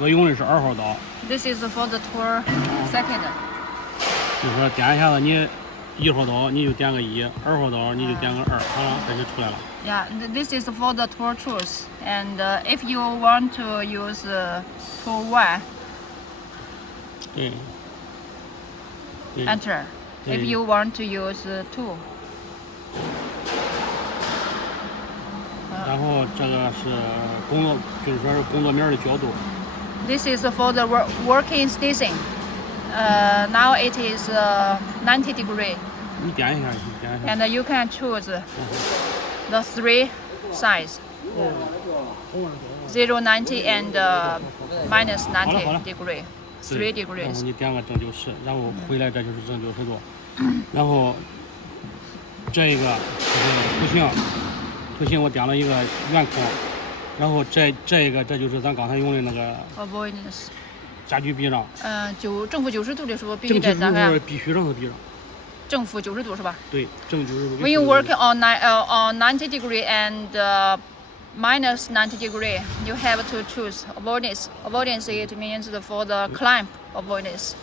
我用的是2号刀。 This is for the tour second. 就是说点一下子你1号刀你就点个1，2号刀你就点个2，好了，这就出来了。 Yeah, this is for the tour choose. And if you want to use tour 1, 对。对 enter. If you want to use 2. 然后这个是工作，就是说是工作面的角度。 This is for the working station. Now it is 90 degree. 你点一下，你点一下。 And you can choose the 3 size. 0, 90 and minus 90 degree. 3 然后 degrees. 你点个正90，然后回来这就是正90度。然后这一个就是图形我点了一个圆孔，然后这一个这就是咱刚才用的那个 Avoidance. 家居避让。正负90度的时候必须正得打开。是必须让它避让。正负90度是吧？对，正90度。 When you work on 90 degree and minus 90 degree, you have to choose avoidance. Avoidance it means for the climb avoidance.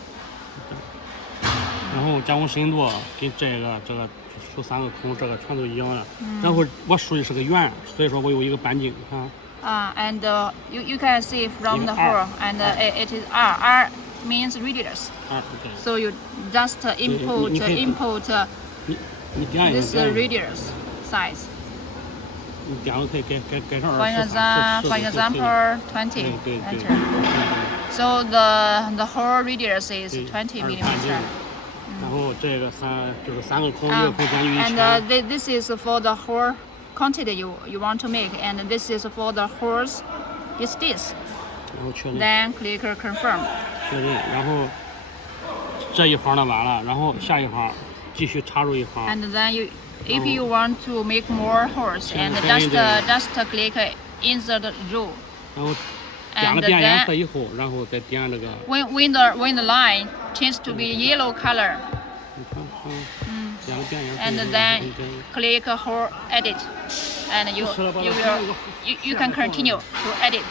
然后加工深度跟这个数3个孔，这个全都一样的。然后我数的是个圆，所以说我有一个半径，看。 And you can see from the hole, and it is R. R means radius. 对。 So you just input 你点一个 this radius size. 你点了可以改成 For example, 20. 对。 Enter. So the whole radius is 20 millimeter. 然后这个就是3个孔，一个孔等于1 And 圈。 this is for the whole quantity you want to make, and this is for the holes distance. 然后确认。 Then click confirm. 确认，然后这一行呢完了，然后下一行继续插入一行。 And then if you want to make more holes, and just click insert row. 然后点了变颜色以后，然后再点这个。 When the line changes to be yellow color, 你看，点了变颜色。 and then click hole edit, and you can continue to edit.